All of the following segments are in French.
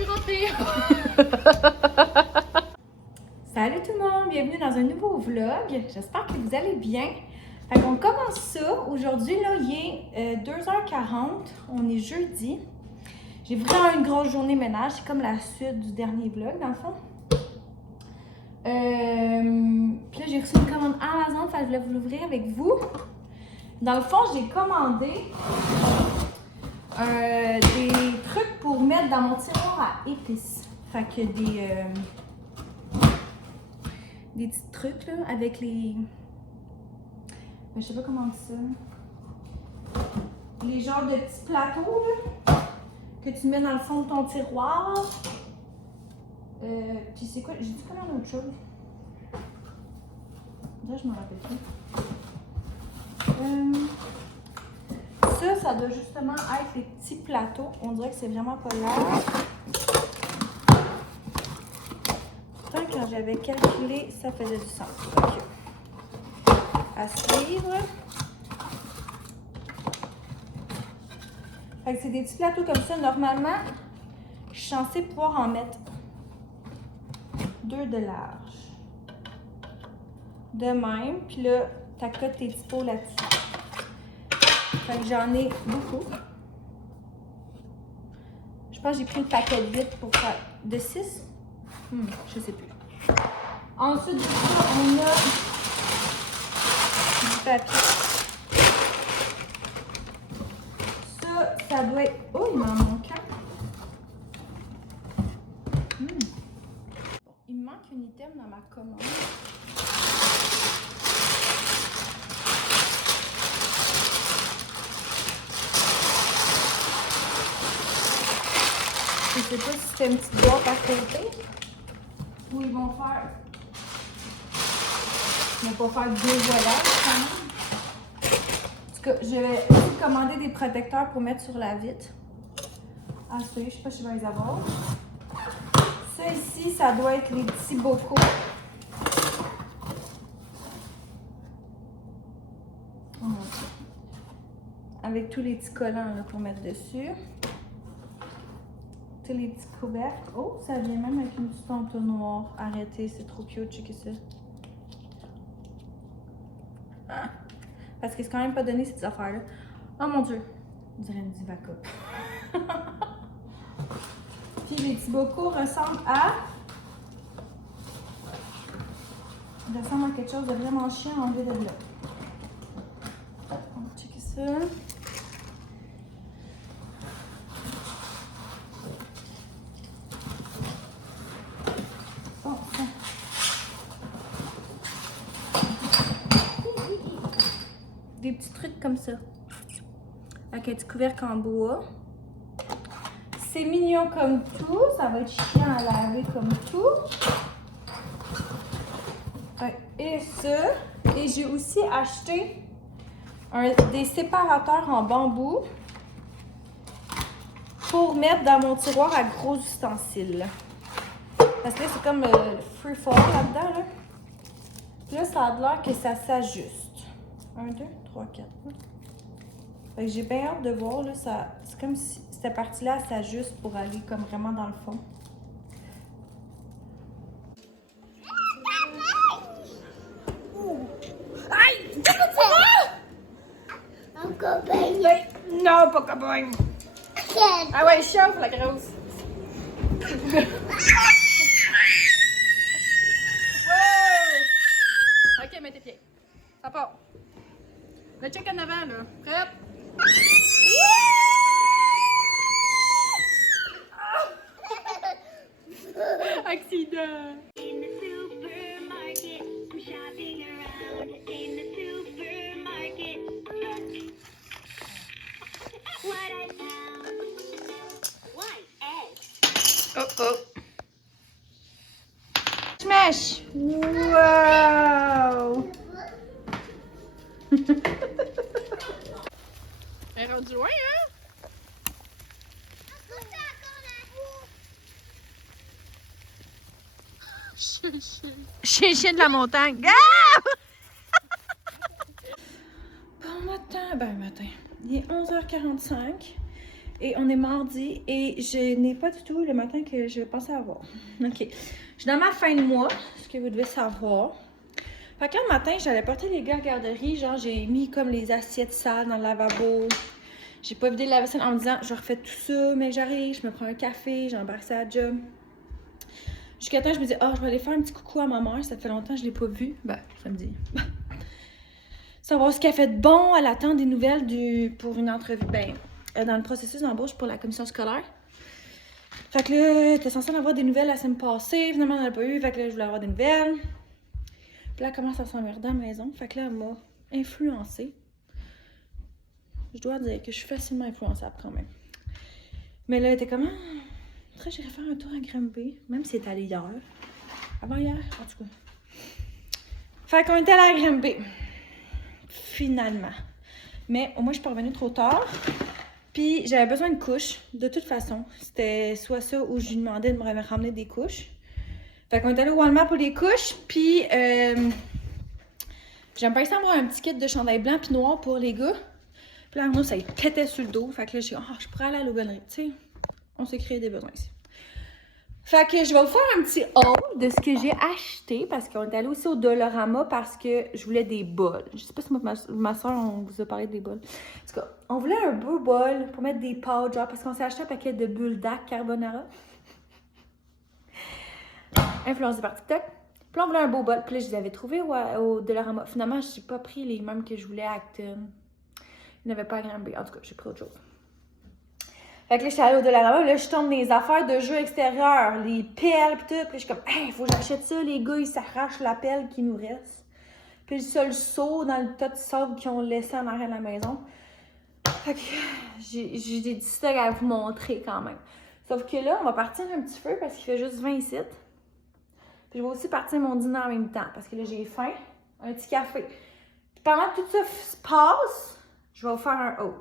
je suis rentrée. Salut tout le monde, bienvenue dans un nouveau vlog. J'espère que vous allez bien. Fait qu'on commence ça. Aujourd'hui, là, il est 2h40. On est jeudi. J'ai vraiment une grosse journée ménage. C'est comme la suite du dernier vlog, dans le fond. Puis là, j'ai reçu une commande Amazon. Fait que je voulais vous l'ouvrir avec vous. Dans le fond, j'ai commandé des trucs pour mettre dans mon tiroir à épices. Fait que des petits trucs là, avec les... Ben, je sais pas comment on dit ça. Les genres de petits plateaux là, que tu mets dans le fond de ton tiroir. Puis c'est quoi? J'ai dit comment autre chose? Là, je m'en rappelle plus. Ça doit justement être les petits plateaux. On dirait que c'est vraiment pas large. Pourtant, quand j'avais calculé, ça faisait du sens. Ok. À suivre. Fait que c'est des petits plateaux comme ça. Normalement, je suis censée pouvoir en mettre 2 de large. De même. Puis là, t'accotes tes petits pots là-dessus. Fait que j'en ai beaucoup. Je pense que j'ai pris le paquet de 8 pour faire de 6. Je sais plus. Ensuite de ça, on a du papier. Ça doit être... Oh, il m'en manque un. Bon, il me manque un item dans ma commande. Je sais pas si c'est une petite boîte à côté ou ils vont faire. Ils vont pas faire 2 voyages quand même. En tout cas, je vais aussi commander des protecteurs pour mettre sur la vitre. Ah, ça y est, je sais pas si je vais les avoir. Ça ici, ça doit être les petits bocaux. Oh mon Dieu. Avec tous les petits collants là, pour mettre dessus. Les petits couvercles. Oh, ça vient même avec une petite entonnoir. Arrêtez, c'est trop cute, checkez ça. Ah. Parce que c'est quand même pas donné ces petites affaires-là. Oh mon Dieu, on dirait une diva cup. Puis les petits bocaux ressemblent à quelque chose de vraiment chiant à enlever de là. On va checker ça. Des petits trucs comme ça. Avec un petit couvercle en bois. C'est mignon comme tout. Ça va être chiant à laver comme tout. Et ça. Et j'ai aussi acheté des séparateurs en bambou pour mettre dans mon tiroir à gros ustensiles. Parce que là, c'est comme le free fall là-dedans. Là. Puis là, ça a l'air que ça s'ajuste. 1, 2, 3, 4. Fait que j'ai bien hâte de voir. Là, c'est comme si cette partie-là s'ajuste pour aller comme vraiment dans le fond. Aïe! Un cobaye. Non, pas cobaye! Ah ouais, chauffe la grosse! Wow! Ok, mets tes pieds. Ça part. Le check en avant, là. Prête? Accident! In the supermarket, I'm shopping around. In the supermarket, look what I found. One egg. Oh oh! Smash! Wow! Elle est rendue loin, hein? Chien de la montagne. Ah! Bon matin. Il est 11h45. Et on est mardi et je n'ai pas du tout le matin que je pensais avoir. OK. Je suis dans ma fin de mois, ce que vous devez savoir. Fait que là, le matin, j'allais porter les gars à la garderie. Genre, j'ai mis comme les assiettes sales dans le lavabo. J'ai pas vidé la vaisselle en me disant, je refais tout ça, mais j'arrive, je me prends un café, j'embarque ça à la job. Jusqu'à temps, je me dis, oh, je vais aller faire un petit coucou à ma mère. Ça fait longtemps que je l'ai pas vue. Ben, samedi. Savoir ce qu'elle fait de bon. Elle attend des nouvelles pour une entrevue. Ben, dans le processus d'embauche pour la commission scolaire. Fait que là, elle était censée en avoir des nouvelles la semaine passée. Finalement, elle n'en a pas eu. Fait que là, je voulais avoir des nouvelles. Puis là, elle commence à s'emmerder à la maison. Fait que là, elle m'a influencée. Je dois dire que je suis facilement influençable quand même. Mais là, elle était comme, après, j'irai faire un tour à Granby. Même si c'était allé hier. Avant hier, en tout cas. Fait qu'on était allé à Granby. Finalement. Mais au moins, je suis pas revenue trop tard. Puis, j'avais besoin de couches. De toute façon, c'était soit ça ou je lui demandais de me ramener des couches. Fait qu'on est allé au Walmart pour les couches. Puis, j'aime pas avoir un petit kit de chandail blanc puis noir pour les gars. Puis là, Arnaud, ça y pétait sur le dos. Fait que là, j'ai dit, je pourrais aller à l'aubainerie. Tu sais, on s'est créé des besoins ici. Fait que je vais vous faire un petit haul de ce que j'ai acheté parce qu'on est allé aussi au Dollarama parce que je voulais des bols. Je sais pas si ma soeur, on vous a parlé des bols. En tout cas, on voulait un beau bol pour mettre des pâtes, genre parce qu'on s'est acheté un paquet de bulldog carbonara. Influencé par TikTok. Puis là, on voulait un beau bol. Puis là, je les avais trouvés au Dollarama. Finalement, je n'ai pas pris les mêmes que je voulais à Acton. Il n'y avait pas à Granby. En tout cas, j'ai pris autre chose. Fait que là, je suis allée au Dollarama, là, je tombe dans les affaires de jeux extérieurs, les pelles pis tout. Puis là, je suis comme, hey, faut que j'achète ça. Les gars, ils s'arrachent la pelle qui nous reste. Puis le seul seau dans le tas de sable qu'ils ont laissé en arrière de la maison. Fait que j'ai des stocks à vous montrer quand même. Sauf que là, on va partir un petit peu parce qu'il fait juste 20 ici. Puis je vais aussi partir mon dîner en même temps parce que là, j'ai faim. Un petit café. Puis pendant que tout ça se passe, je vais vous faire un haul.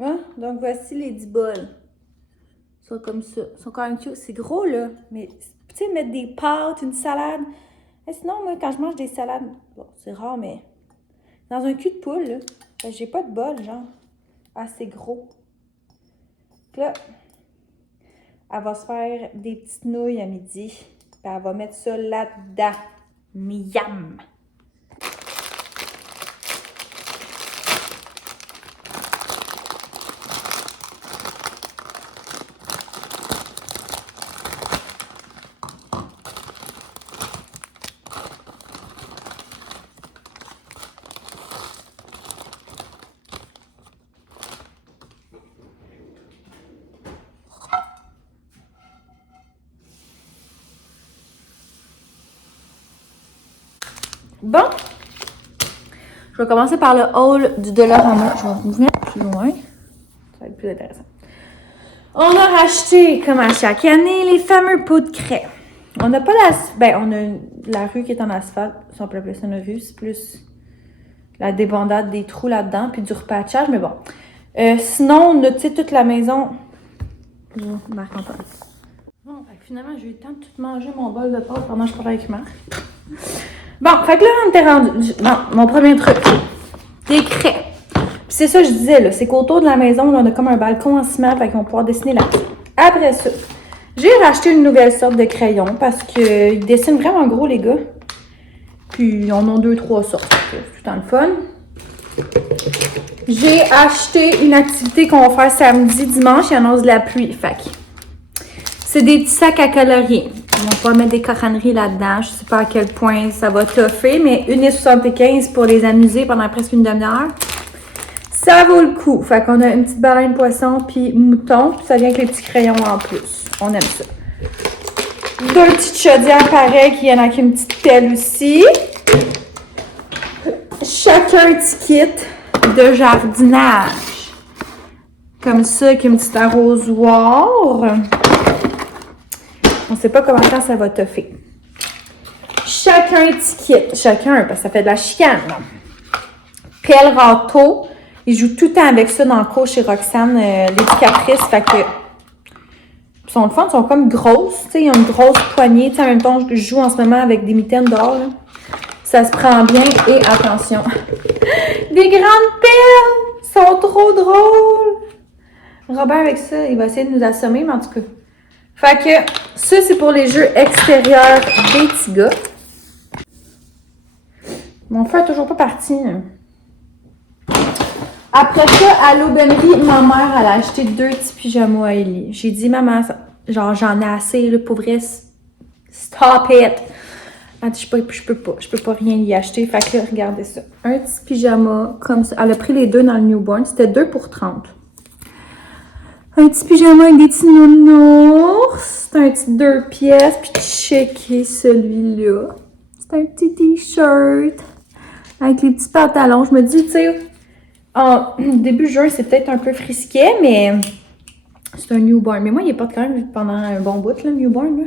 Hein? Donc voici les 10 bols. Ils sont comme ça. Ils sont quand même cute. C'est gros là. Mais tu sais, mettre des pâtes, une salade. Et sinon, moi, quand je mange des salades, bon, c'est rare, mais dans un cul de poule, là, ben, j'ai pas de bol, genre, assez gros. Donc là, elle va se faire des petites nouilles à midi. Puis elle va mettre ça là-dedans. Miam! Bon, je vais commencer par le haul du Dollarama. Je vais vous mettre plus loin. Ça va être plus intéressant. On a racheté, comme à chaque année, les fameux pots de craie. On n'a pas on a la rue qui est en asphalte. Si on peut appeler ça une rue, c'est plus la débandade des trous là-dedans, puis du repatchage, mais bon. Sinon, on a, tu sais, toute la maison. Marc en parle. Bon, finalement, j'ai eu le temps de tout manger mon bol de pâtes pendant que je parlais avec Marc. Bon, fait que là, on était rendu. Bon, mon premier truc. Des craies. Puis c'est ça que je disais, là. C'est qu'autour de la maison, là, on a comme un balcon en ciment, fait qu'on va pouvoir dessiner là-dessus. Après ça, j'ai racheté une nouvelle sorte de crayon parce qu'ils dessinent vraiment gros, les gars. Puis, ils en ont 2-3 sortes. C'est tout le temps le fun. J'ai acheté une activité qu'on va faire samedi, dimanche, il annonce de la pluie. Fait que c'est des petits sacs à colorier. On va pas mettre des cochonneries là-dedans. Je sais pas à quel point ça va toffer, mais 1,75 pour les amuser pendant presque une demi-heure. Ça vaut le coup. Fait qu'on a une petite baleine poisson puis mouton. Puis ça vient avec les petits crayons en plus. On aime ça. 2 petites chaudières pareilles qui viennent avec une petite pelle aussi. Chacun un petit kit de jardinage. Comme ça, avec une petite arrosoir. On sait pas comment ça va toffer. Chacun un petit kit. Chacun, parce que ça fait de la chicane. Là. Pelle râteau. Ils jouent tout le temps avec ça dans le cours chez Roxane, l'éducatrice. Fait que. Ils sont le fun, ils sont comme grosses. Tu sais, ils ont une grosse poignée. Tu sais, en même temps, je joue en ce moment avec des mitaines dehors. Là. Ça se prend bien. Et attention. Des grandes perles! Ils sont trop drôles! Robert, avec ça, il va essayer de nous assommer, mais en tout cas. Fait que ça, c'est pour les jeux extérieurs des petits gars. Mon frère est toujours pas parti. Hein. Après ça, à l'aubainerie, ma mère, elle a acheté 2 petits pyjamas à Ellie. J'ai dit, maman, genre, j'en ai assez, là, pour vrai. Stop it! Elle dit, je peux pas rien y acheter. Fait que là, regardez ça. Un petit pyjama, comme ça. Elle a pris les 2 dans le newborn. C'était 2 pour 30. Un petit pyjama avec des petits nounours. C'est un petit 2 pièces. Puis checker celui-là. C'est un petit t-shirt. Avec les petits pantalons. Je me dis, tu sais, en début juin, c'est peut-être un peu frisquet, mais c'est un newborn. Mais moi, il est pas quand même pendant un bon bout, là, le newborn. Là.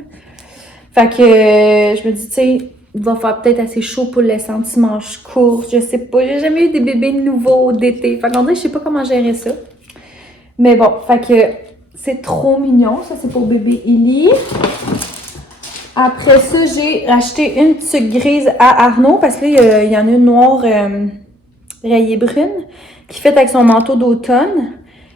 Fait que je me dis, tu sais, il va faire peut-être assez chaud pour le laisser en petit manche court. Je sais pas. J'ai jamais eu des bébés nouveaux d'été. Fait qu'on dirait, je sais pas comment gérer ça. Mais bon, fait que c'est trop mignon. Ça, c'est pour bébé Ellie. Après ça, j'ai acheté une petite grise à Arnaud parce que là, il y en a une noire rayée brune qui fait avec son manteau d'automne.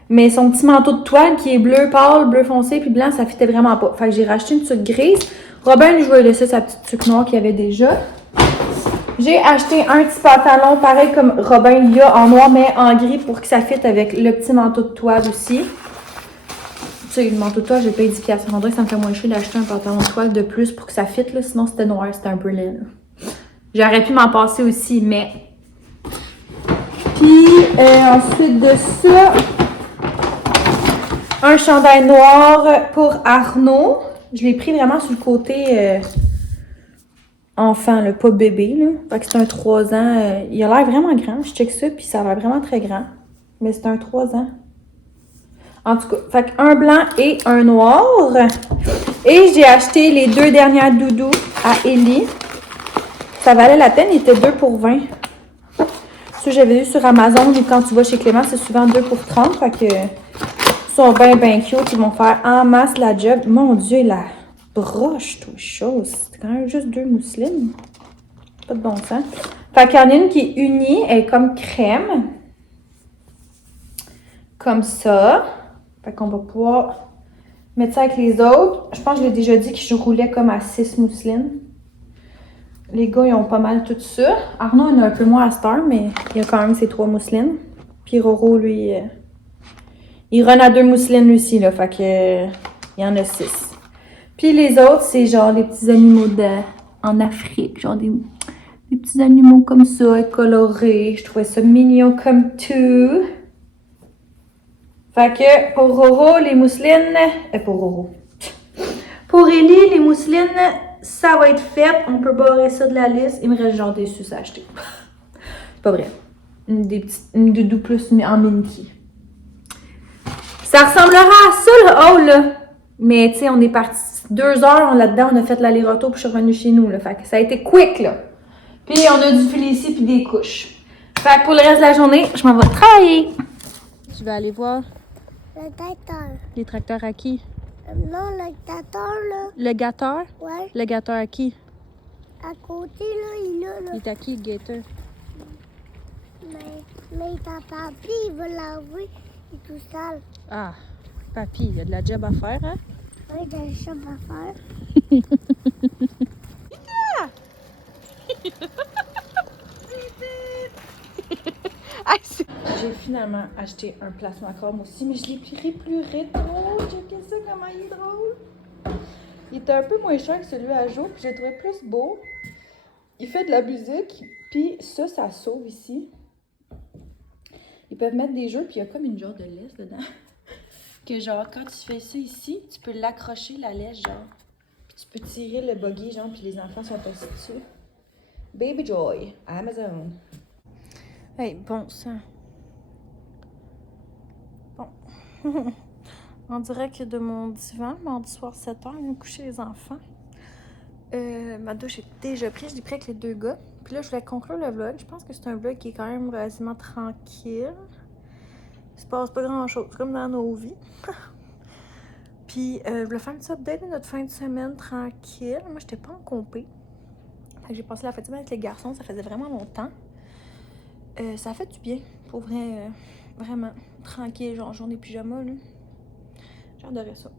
Mais son petit manteau de toile qui est bleu pâle, bleu foncé puis blanc, ça fitait vraiment pas. Fait que j'ai racheté une tuque grise. Robin, je vais laisser sa petite tuque noire qu'il avait déjà. J'ai acheté un petit pantalon pareil comme Robin il y a en noir mais en gris pour que ça fitte avec le petit manteau de toile aussi. Tu sais, le manteau de toile, j'ai payé 10$. On dirait que ça me fait moins cher d'acheter un pantalon de toile de plus pour que ça fitte, là. Sinon, c'était noir, c'était un peu laid, là. J'aurais pu m'en passer aussi, mais... Puis, ensuite de ça, un chandail noir pour Arnaud. Je l'ai pris vraiment sur le côté enfant, là, pas bébé, là. Fait que c'est un 3 ans. Il a l'air vraiment grand. Je check ça, puis ça a l'air vraiment très grand. Mais c'est un 3 ans. En tout cas, fait un blanc et un noir. Et j'ai acheté les 2 dernières doudous à Ellie. Ça valait la peine, il était 2 pour 20. Ça, j'avais vu sur Amazon, et quand tu vas chez Clément, c'est souvent 2 pour 30. Fait que, ils sont bien cute. Ils vont faire en masse la job. Mon Dieu, la broche, toute chose. C'est quand même juste 2 mousselines. Pas de bon sens. Fait qu'il y en a une qui est unie, elle est comme crème. Comme ça. Fait qu'on va pouvoir mettre ça avec les autres. Je pense que je l'ai déjà dit que je roulais comme à 6 mousselines. Les gars, ils ont pas mal tout ça. Arnaud en a un peu moins à cette heure, mais il a quand même ses 3 mousselines. Puis Roro, lui, il run à 2 mousselines lui aussi, là. Fait que, il y en a 6. Puis les autres, c'est genre les petits animaux en Afrique. Genre des petits animaux comme ça, colorés. Je trouvais ça mignon comme tout. Fait que pour Roro, les mousselines... pour Roro. Pour Ellie, les mousselines, ça va être fait. On peut barrer ça de la liste. Il me reste genre des suces à acheter. C'est pas vrai. Une doudou plus en minky. Ça ressemblera à ça, le haut, là. Mais, tu sais, on est parti 2 heures là-dedans. On a fait l'aller-retour puis je suis revenue chez nous, là. Fait que ça a été quick, là. Puis on a du filet ici puis des couches. Fait que pour le reste de la journée, je m'en vais travailler. Tu vas aller voir... Le tracteur. Les tracteurs à qui? Non, le tracteur, là. Le gâteur? Ouais. Le gâteur à qui? À côté, là, il est là. Il est à qui, le gâteur? Mais papi, il veut laver. Il est tout sale. Ah, papy, il y a de la job à faire, hein? Oui, il a des choses à faire. J'ai finalement acheté un placement à corps moi aussi, mais je l'ai pris plus rétro. Checkez ça, comment il est drôle. Il était un peu moins cher que celui à jour, puis j'ai trouvé plus beau. Il fait de la musique, puis ça sauve ici. Ils peuvent mettre des jeux, puis il y a comme une genre de laisse dedans. Que genre, quand tu fais ça ici, tu peux l'accrocher, la laisse, genre. Puis tu peux tirer le buggy, genre, puis les enfants sont assis dessus. Baby Joy, Amazon. Hey, bon sang. Bon. En direct de mon divan, mardi soir 7h, je vais me coucher les enfants. Ma douche est déjà prise, je l'ai pris avec les 2 gars. Puis là, je voulais conclure le vlog. Je pense que c'est un vlog qui est quand même relativement tranquille. Il se passe pas grand chose, comme dans nos vies. Puis, je voulais faire un petit update de notre fin de semaine tranquille. Moi, j'étais pas en compé. Fait que j'ai passé la fin de semaine avec les garçons, ça faisait vraiment longtemps. Ça a fait du bien, pour vrai, vraiment. Tranquille, genre journée pyjama, là. J'adorais ça.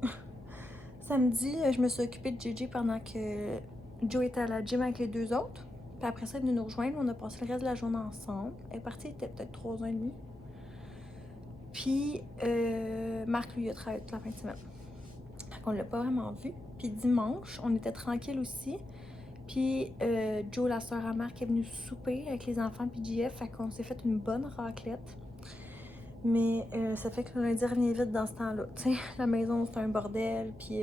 Samedi, je me suis occupée de Gigi pendant que Joe était à la gym avec les 2 autres. Puis après ça, elle est venue nous rejoindre. On a passé le reste de la journée ensemble. Elle est partie, il était peut-être 3h30. Puis, Marc, lui, il a travaillé toute la fin de semaine. Fait qu'on l'a pas vraiment vu. Puis dimanche, on était tranquille aussi. Puis Joe, la sœur à Marc, est venue souper avec les enfants puis JF. Fait qu'on s'est fait une bonne raclette. Mais ça fait que le lundi revient vite dans ce temps-là. Tu sais, la maison, c'est un bordel. Puis...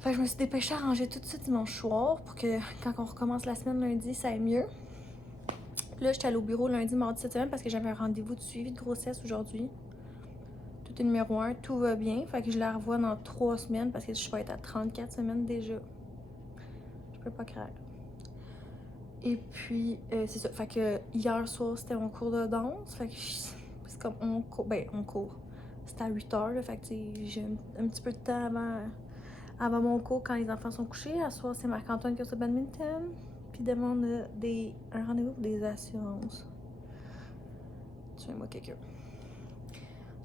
Fait que je me suis dépêchée à ranger tout de suite dimanche soir pour que quand on recommence la semaine lundi, ça aille mieux. Puis là, j'étais allée au bureau lundi, mardi cette semaine parce que j'avais un rendez-vous de suivi de grossesse aujourd'hui. Tout est numéro 1, tout va bien. Fait que je la revois dans 3 semaines parce que je vais être à 34 semaines déjà. Je peux pas croire. Et puis, c'est ça. Fait que hier soir, c'était mon cours de danse. Fait que c'est comme on court. C'était à 8h, là. Fait que j'ai un petit peu de temps avant mon cours quand les enfants sont couchés. À soir, c'est Marc-Antoine qui a son badminton. Puis demain, on a un rendez-vous pour des assurances. Tuez-moi quelqu'un.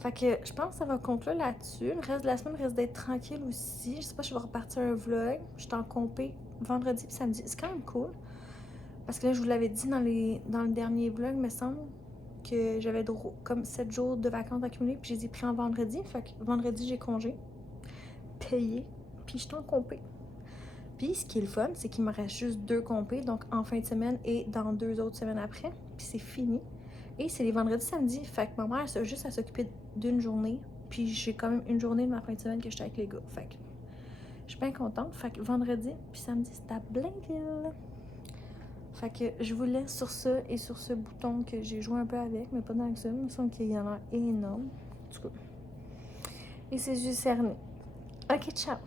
Fait que je pense que ça va conclure là-dessus. Le reste de la semaine risque d'être tranquille aussi. Je sais pas si je vais repartir un vlog. Je suis en compé vendredi puis samedi. C'est quand même cool. Parce que là, je vous l'avais dit dans le dernier vlog, me semble, que j'avais comme 7 jours de vacances accumulées, puis je les ai pris en vendredi. Fait que vendredi, j'ai congé, payé, puis je suis en compé. Puis ce qui est le fun, c'est qu'il me reste juste 2 compés, donc en fin de semaine et dans 2 autres semaines après. Puis c'est fini. Et c'est les vendredis, samedis. Fait que ma mère, elle a juste à s'occuper d'une journée. Puis j'ai quand même une journée de ma fin de semaine que j'étais avec les gars. Fait que je suis bien contente. Fait que vendredi, puis samedi, c'est à Blainville. Fait que je vous laisse sur ça et sur ce bouton que j'ai joué un peu avec, mais pas dans que ça. Il me semble qu'il y en a énorme. En tout cas. Et c'est juste cerné. Ok, ciao!